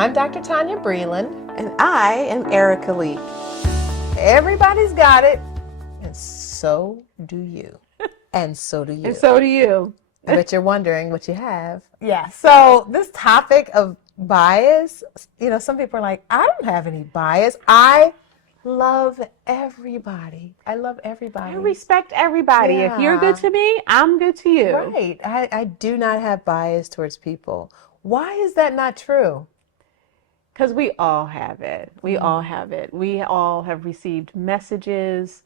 I'm Dr. Tonya Breland. And I am Erika. Everybody's got it, and so do you. And so do you. And so do you. I bet you're wondering what you have. Yeah. So this topic of bias, some people are like, I don't have any bias. I love everybody. I respect everybody. Yeah. If you're good to me, I'm good to you. Right. I do not have bias towards people. Why is that not true? Because we all have it. We all have it. We all have received messages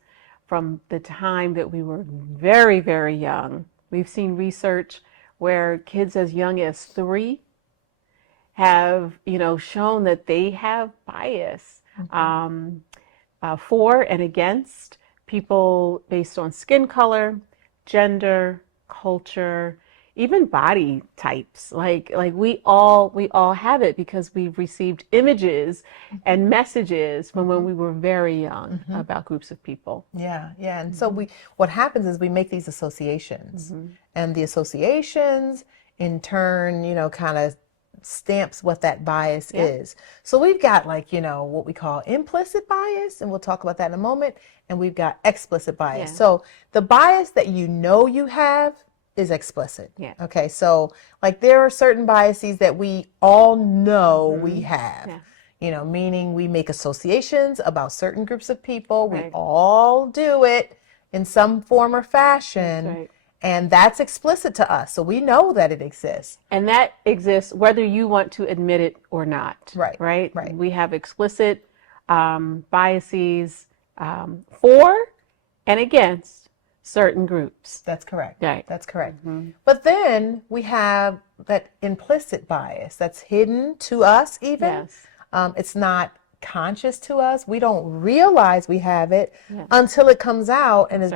from the time that we were very, very young. We've seen research where kids as young as 3 have, shown that they have bias for and against people based on skin color, gender, culture, even body types. Like we all have it because we've received images and messages from when we were very young about groups of people. Yeah. And so what happens is we make these associations, and the associations in turn, kind of stamps what that bias is. So we've got what we call implicit bias, and we'll talk about that in a moment, and we've got explicit bias. Yeah. So the bias that you have is explicit. Yeah. Okay. So there are certain biases that we all know we have, meaning we make associations about certain groups of people. Right. We all do it in some form or fashion. That's right. And that's explicit to us. So we know that it exists. And that exists whether you want to admit it or not. Right. We have explicit biases for and against certain groups. That's correct. Right. That's correct. But then we have that implicit bias that's hidden to us even. Yes. It's not conscious to us. We don't realize we have it until it comes out and is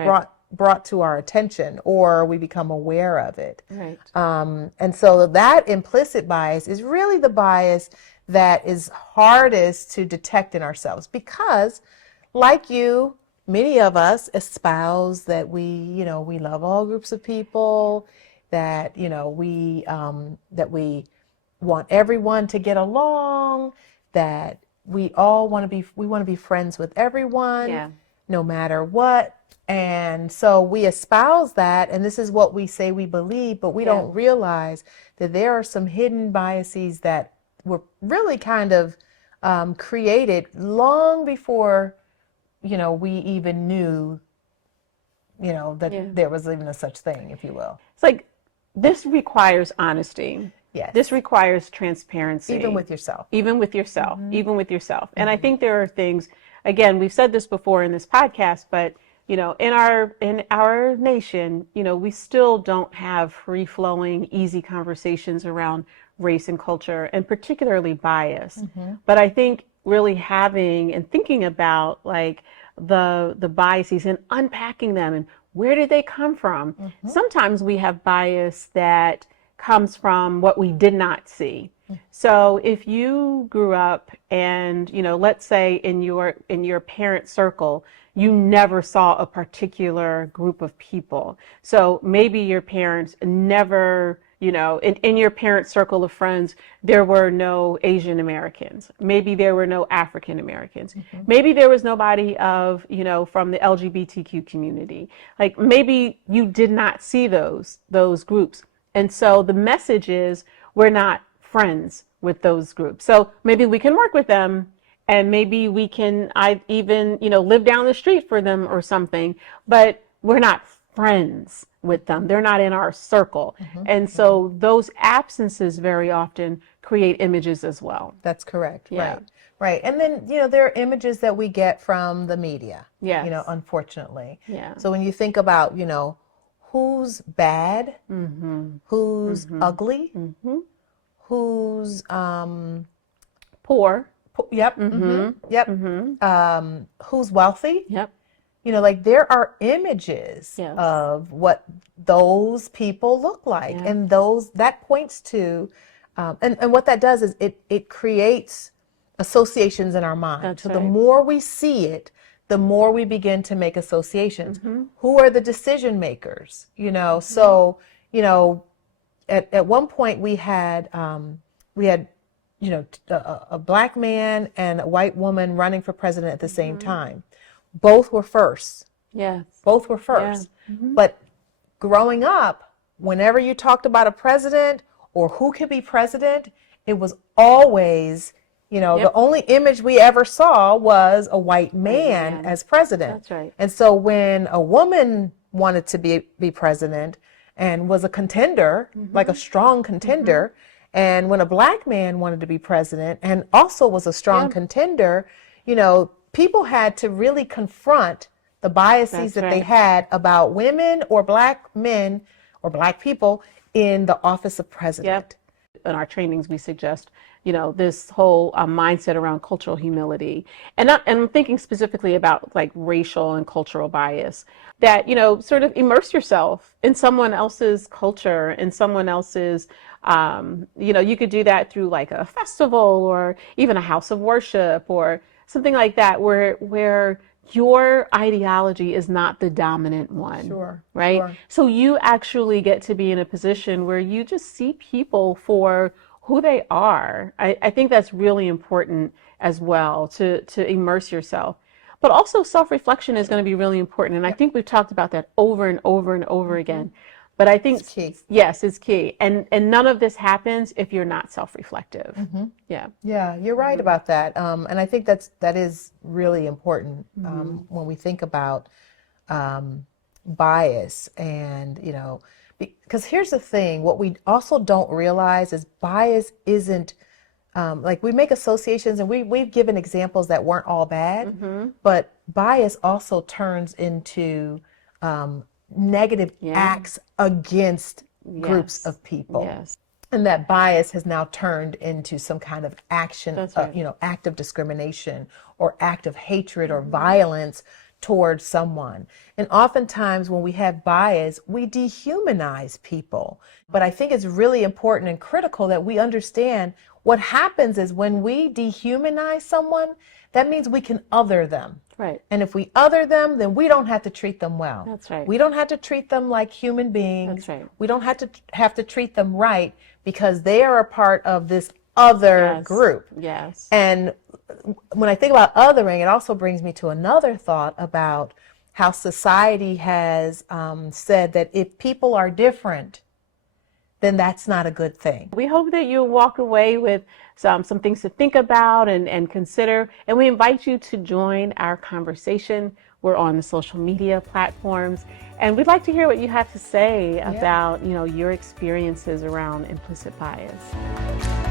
brought to our attention, or we become aware of it. Right. And so that implicit bias is really the bias that is hardest to detect in ourselves because, like you, many of us espouse that we love all groups of people, that, we want everyone to get along, that we want to be friends with everyone, no matter what. And so we espouse that, and this is what we say we believe, but we don't realize that there are some hidden biases that were really kind of created long before we even knew, that there was even a such thing, if you will. It's like, this requires honesty. Yes. This requires transparency. Even with yourself. Even with yourself. And I think there are things, again, we've said this before in this podcast, but, in our nation, we still don't have free-flowing, easy conversations around race and culture, and particularly bias. But I think really having and thinking about the biases and unpacking them and where did they come from? Sometimes we have bias that comes from what we did not see. So if you grew up and, let's say in your parent circle, you never saw a particular group of people. So maybe your parents never, in your parent circle of friends, there were no Asian Americans. Maybe there were no African Americans. Maybe there was nobody of, from the LGBTQ community. Maybe you did not see those groups. And so the message is we're not friends with those groups. So maybe we can work with them, and maybe we can even, live down the street for them or something, but we're not friends with them. They're not in our circle. And so those absences very often create images as well. That's correct. Yeah. Right. And then, there are images that we get from the media, unfortunately. Yeah. So when you think about, who's bad, who's ugly, who's poor. Who's wealthy. Yep. There are images of what those people look like, and that points to, and what that does is it creates associations in our mind. That's so right. The more we see it, the more we begin to make associations. Who are the decision makers? So at one point we had a black man and a white woman running for president at the same time. Both were firsts. Yes. Both were first. Yeah. But growing up, whenever you talked about a president or who could be president, it was always, the only image we ever saw was a white man as president. That's right. And so when a woman wanted to be president and was a contender, like a strong contender, and when a black man wanted to be president and also was a strong contender, people had to really confront the biases that they had about women or black men or black people in the office of president. In our trainings, we suggest, this whole mindset around cultural humility. And I'm thinking specifically about like racial and cultural bias, that, sort of immerse yourself in someone else's culture, in someone else's, you could do that through like a festival or even a house of worship or something like that, where your ideology is not the dominant one. Sure. Right? Sure. So you actually get to be in a position where you just see people for who they are. I think that's really important as well, to immerse yourself. But also self-reflection is going to be really important. And I think we've talked about that over and over and over again. But I think, it's key. Yes, it's key. And none of this happens if you're not self-reflective. Yeah. Yeah, you're right about that. And I think that is really important when we think about bias. And, because here's the thing, what we also don't realize is bias isn't, like we make associations and we've given examples that weren't all bad, but bias also turns into negative acts against groups of people. Yes. And that bias has now turned into some kind of action, That's right. Act of discrimination or act of hatred or violence towards someone. And oftentimes when we have bias, we dehumanize people. But I think it's really important and critical that we understand what happens is when we dehumanize someone, that means we can other them. Right. And if we other them, then we don't have to treat them well. That's right. We don't have to treat them like human beings. That's right. We don't have to treat them right because they are a part of this other group. Yes. And when I think about othering, it also brings me to another thought about how society has said that if people are different, then that's not a good thing. We hope that you walk away with some things to think about and consider. And we invite you to join our conversation. We're on the social media platforms. And we'd like to hear what you have to say about, your experiences around implicit bias.